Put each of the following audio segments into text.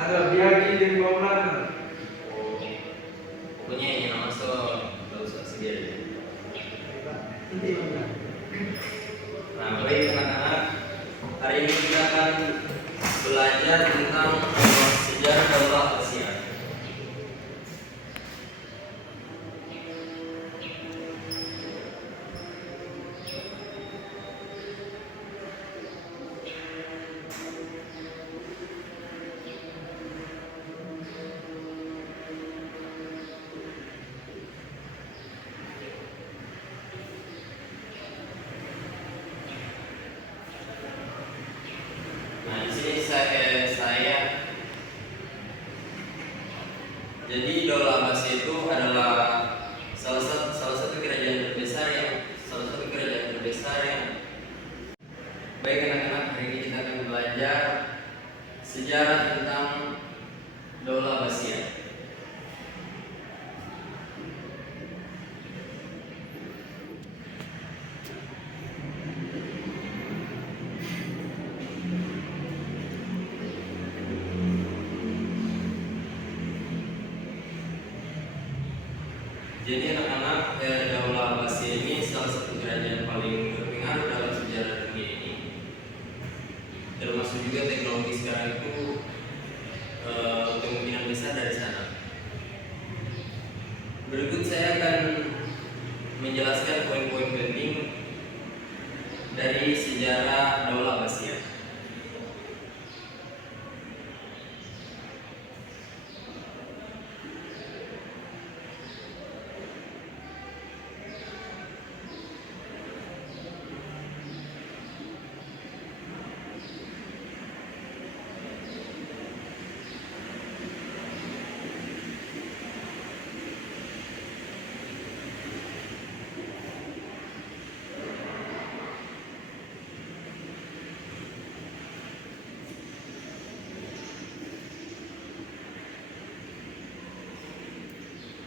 Ada biagi dari Maulana. Oh, pokoknya ini nama so nggak usah sendiri. Nah, baik anak-anak, hari ini kita akan belajar tentang sejarah Daulah Asia. Nah, di sini saya jadi Daulah Abbasiyah itu adalah salah satu kerajaan terbesar yang baik anak-anak, hari ini kita akan belajar sejarah tentang Daulah Abbasiyah. Jadi anak-anak, Daulah Abbasiyah ini salah satu kerajaan paling berpengaruh dalam sejarah dunia ini. Termasuk juga teknologi sekarang itu kemungkinan besar dari sana. Berikut saya akan menjelaskan poin-poin penting dari sejarah Daulah Abbasiyah.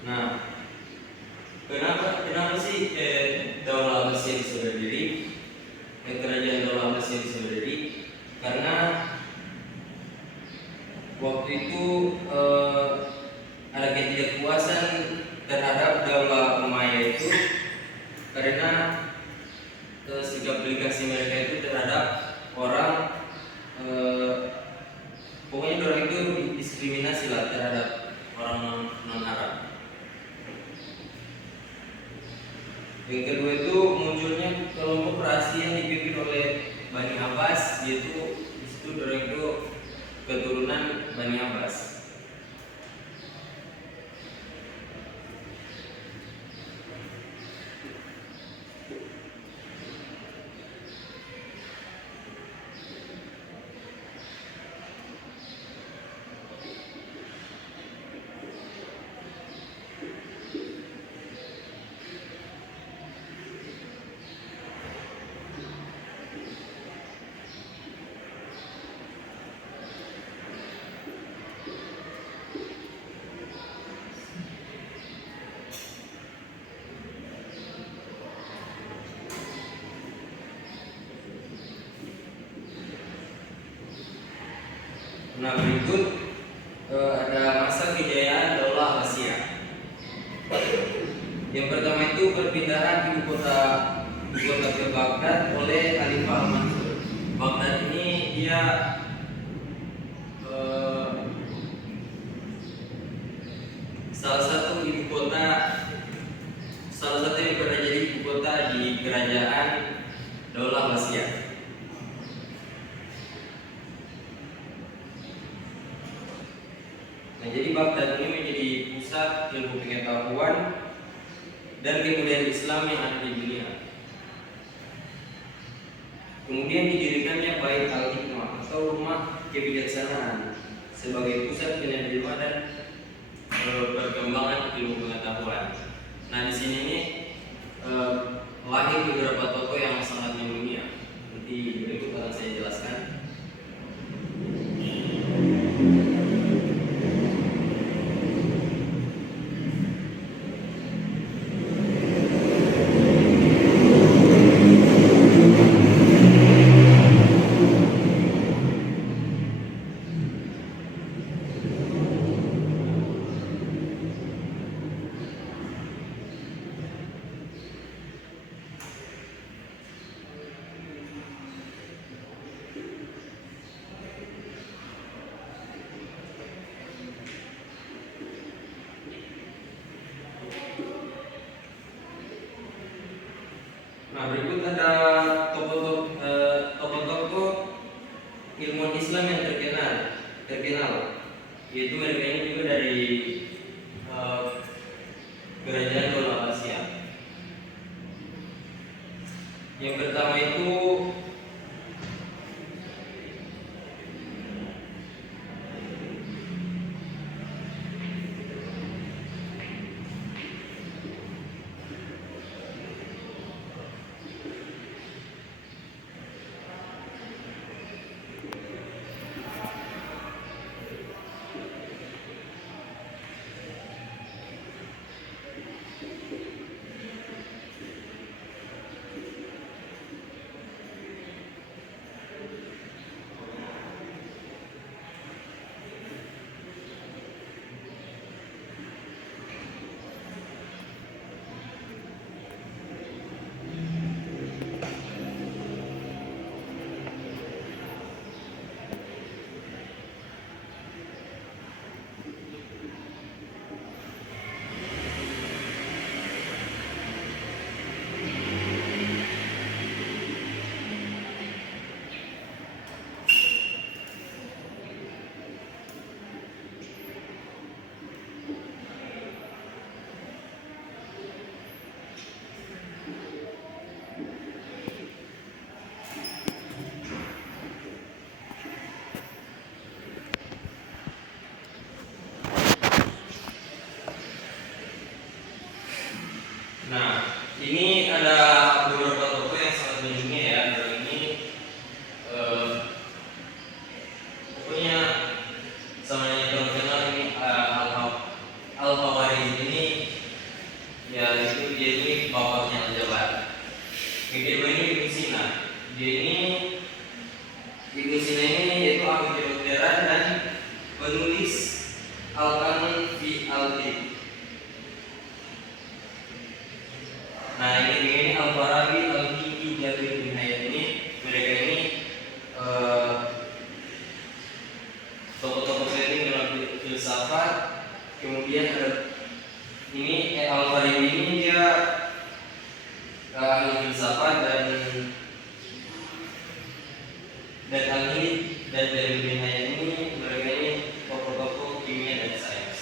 Nah, kenapa sih Daulah Abbasiyah bisa berdiri? Kerajaan Daulah Abbasiyah bisa berdiri karena waktu itu ada ketidakpuasan terhadap Daulah Umayyah itu karena sikap delegasi mereka itu terhadap orang, pokoknya orang itu diskriminasi lah terhadap orang non Arab. Yang kedua itu munculnya kelompok rahasia yang dipimpin oleh Bani Abbas, yaitu disitu orang itu keturunan Bani Abbas. Nah, berikut ada masa kejayaan Daulah Abbasiyah. Yang pertama itu perpindahan ibu kota ke Baghdad oleh Khalifah Al-Mansur. Baghdad ini dia salah satu yang pernah jadi ibu kota di kerajaan Daulah Abbasiyah. Nah, jadi Baghdad ini menjadi pusat ilmu pengetahuan dan kebudayaan Islam yang ada di dunia. Kemudian didirikannya Bait Al-Hikmah atau rumah kebijaksanaan sebagai pusat penerima dan perkembangan ilmu pengetahuan. Nah, di sini ini lahir beberapa tokoh yang sangat mendunia. Nanti berikut akan saya jelaskan. Nah, berikut ada tokoh-tokoh ilmuwan Islam yang terkenal, yaitu mereka ini juga dari kerajaan Daulah Abbasiyah. Yang pertama itu ini ada beberapa tokoh yang sangat mendunia ya. Dan ini pokoknya sama yang terkenal ini Al-Khawarizmi ini ya, itu dia ini bapaknya Al-Jabar. Yang kedua ini Ibnu Sina. Ibnu Sina ini yaitu ahli kedokteran dan penulis Al-Qanun fi Al-Tib. Nah, ini Al-Farabi, Al-Kindi, Jabir bin Hayat ini, mereka ini tokoh-tokoh penting dalam filsafat. Kemudian ada ini Al-Farabi ini dia ahli filsafat dan ahli, dan Jabir bin Hayat ini mereka ini tokoh-tokoh kimia dan sains.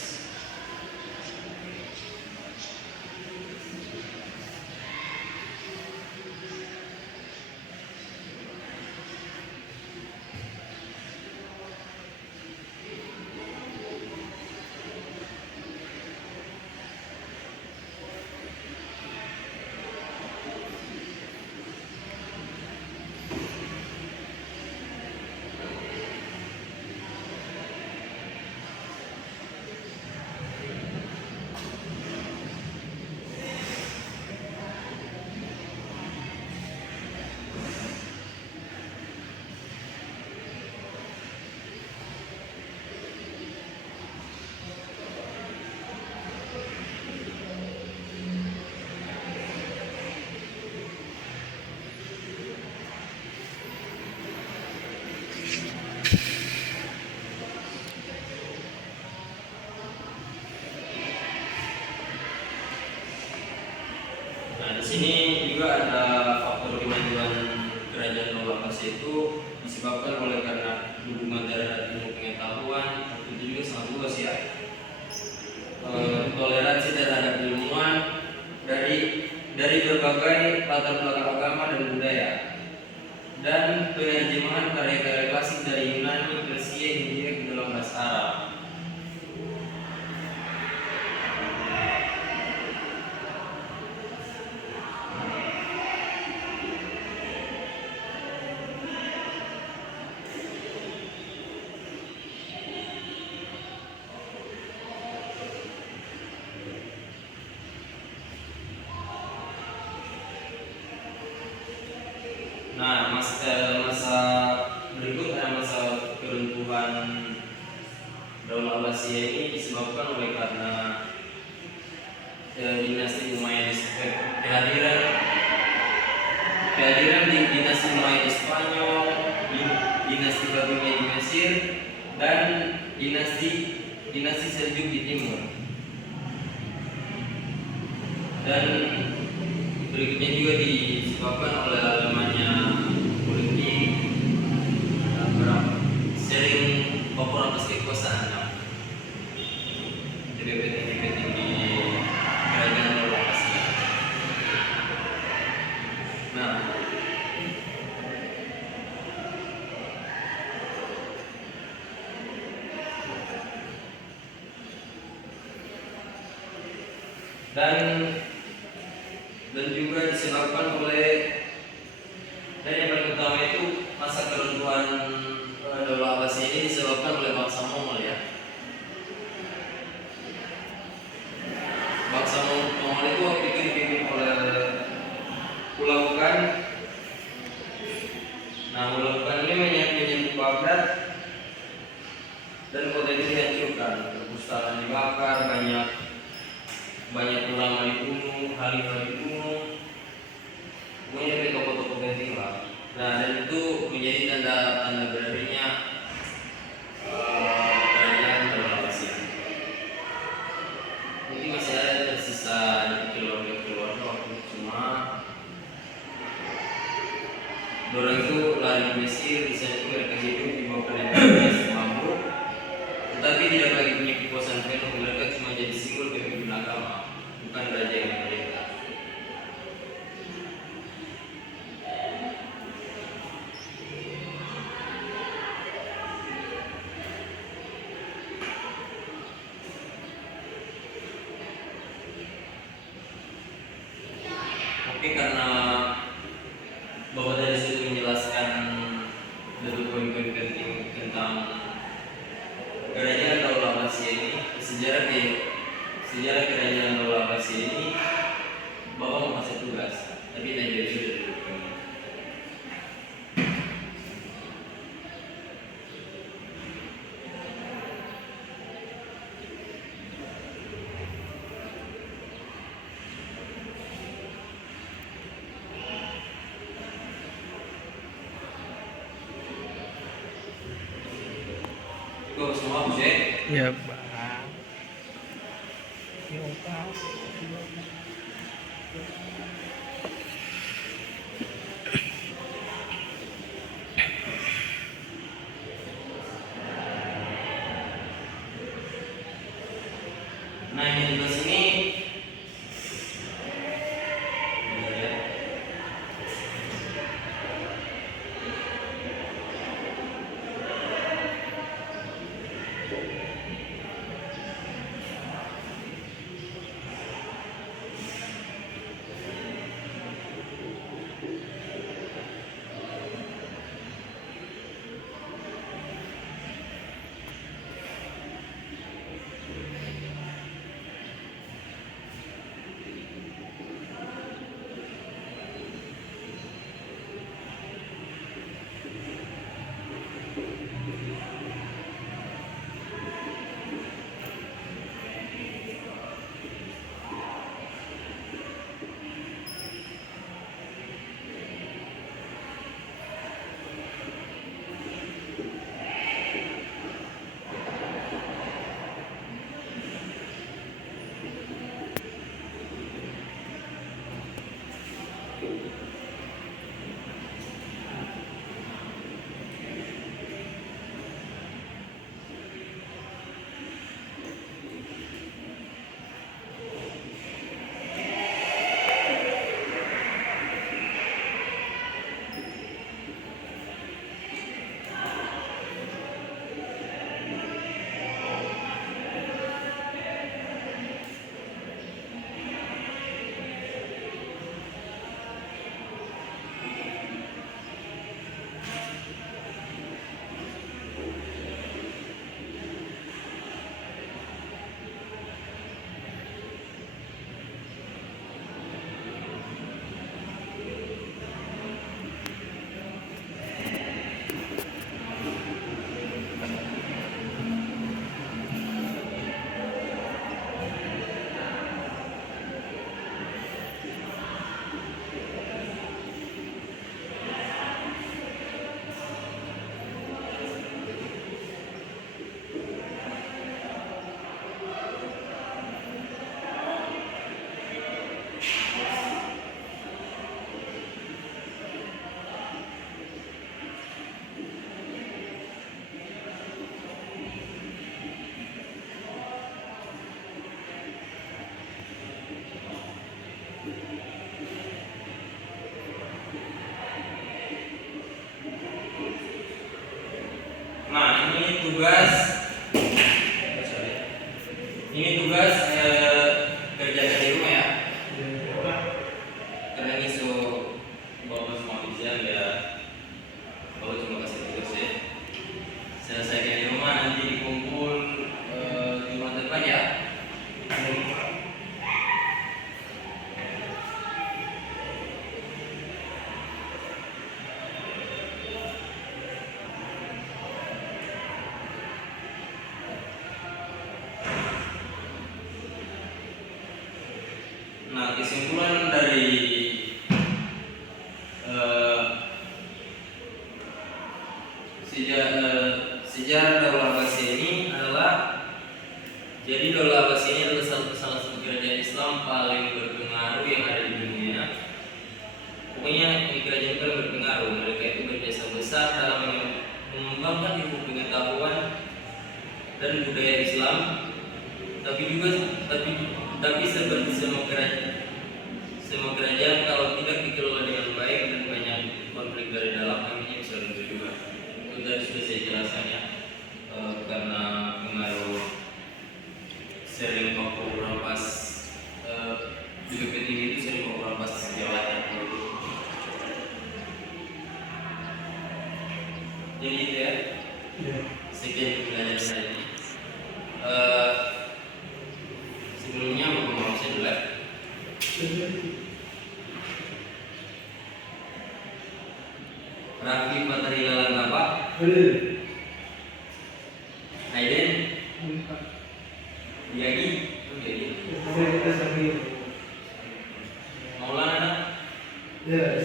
Nah, di sini juga ada faktor kemajuan kerajaan Daulah Abbasiyah itu disebabkan oleh karena hubungan terhadap ilmu pengetahuan itu juga sangat luas ya. Toleransi terhadap ilmuwan dari berbagai latar belakang agama dan budaya, dan penerjemahan karya-karya klasik dari Yunani, Persia hingga ke dalam bahasa Arab. Nah, masa berikut ada masa keruntuhan Daulah Abbasiyah ini disebabkan oleh karena dinasti Umayyad, kehadiran di dinasti Umayyad di Spanyol, dinasti Babylon di Mesir, dan dinasti Seljuk di timur. Dan Berikutnya juga disebabkan oleh lemahnya politik sering papua atas kekuasaan petinggi di kerajaan lokasi. Nah, dan juga disebabkan oleh, dan yang paling utama itu masa keruntuhan Daulah Abbasiyah ini disebabkan oleh bangsa Mongol ya. Bangsa Mongol itu waktu itu dipimpin oleh Hulagukan. Nah, Hulagukan ini menyerbu Baghdad dan kota itu dihancurkan, perpustakaan dibakar, banyak ulama dibunuh, khalifah dibunuh, pokoknya dari tokoh-tokoh penting lah. Nah, dan itu menjadi tanda berakhirnya kerajaan Daulah Abbasiyah. Mungkin masih ada tersisa keluarga waktu itu, cuma orang itu lari ke Mesir, di sana itu mereka hidup di bawah kerajaan Istanbul, tetapi tidak lagi punya kekuasaan penuh. Mereka cuma jadi simbol pemimpin agama, bukan raja yang merdeka. Oke, karena Bapak tadi sudah menjelaskan beberapa poin-poin penting tentang kerajaan Daulah Abbasiyah ini, sejarah kerajaan Daulah Abbasiyah ini, Bapak mau kasih tugas, tapi tidak jadi dulu. Kau semua hapus ya? Ya, Bang. Ya, Bang. Nah, ini tugas ini lagi ya. Nah, kesimpulan dari sejarah Daulah Abbasiyah ini adalah, jadi Daulah Abbasiyah ini adalah salah satu kerajaan Islam paling berpengaruh yang ada di dunia. Pokoknya ini kerajaan paling berpengaruh. Mereka itu berjasa besar dalam mengembangkan ilmu pengetahuan dan budaya Islam. Tapi seperti semua kerajaan kalau tidak dikelola dengan baik dan banyak konflik dari dalam, akhirnya bisa runtuh juga. Itu tadi sudah saya jelaskan ya. Karena pengaruh sering mampu merampas di tinggi itu sering mampu merampas jabatan. Jadi itu ya. Sekian pelajaran saya ini. Sebelumnya mau saya dulu. Raffi Fatahilal apa? Aiden? Yagi? Maulana? Ya,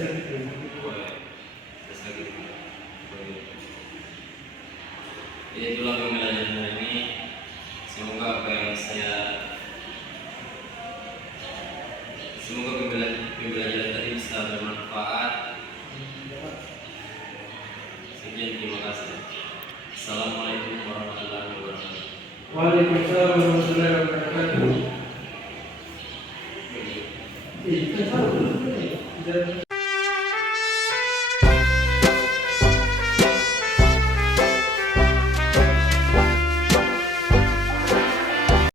itulah pembelajaran hari ini. Semoga pembelajaran tadi bisa bermanfaat. Sekian, terima kasih. Assalamualaikum warahmatullahi wabarakatuh. Waalaikumsalam warahmatullahi wabarakatuh.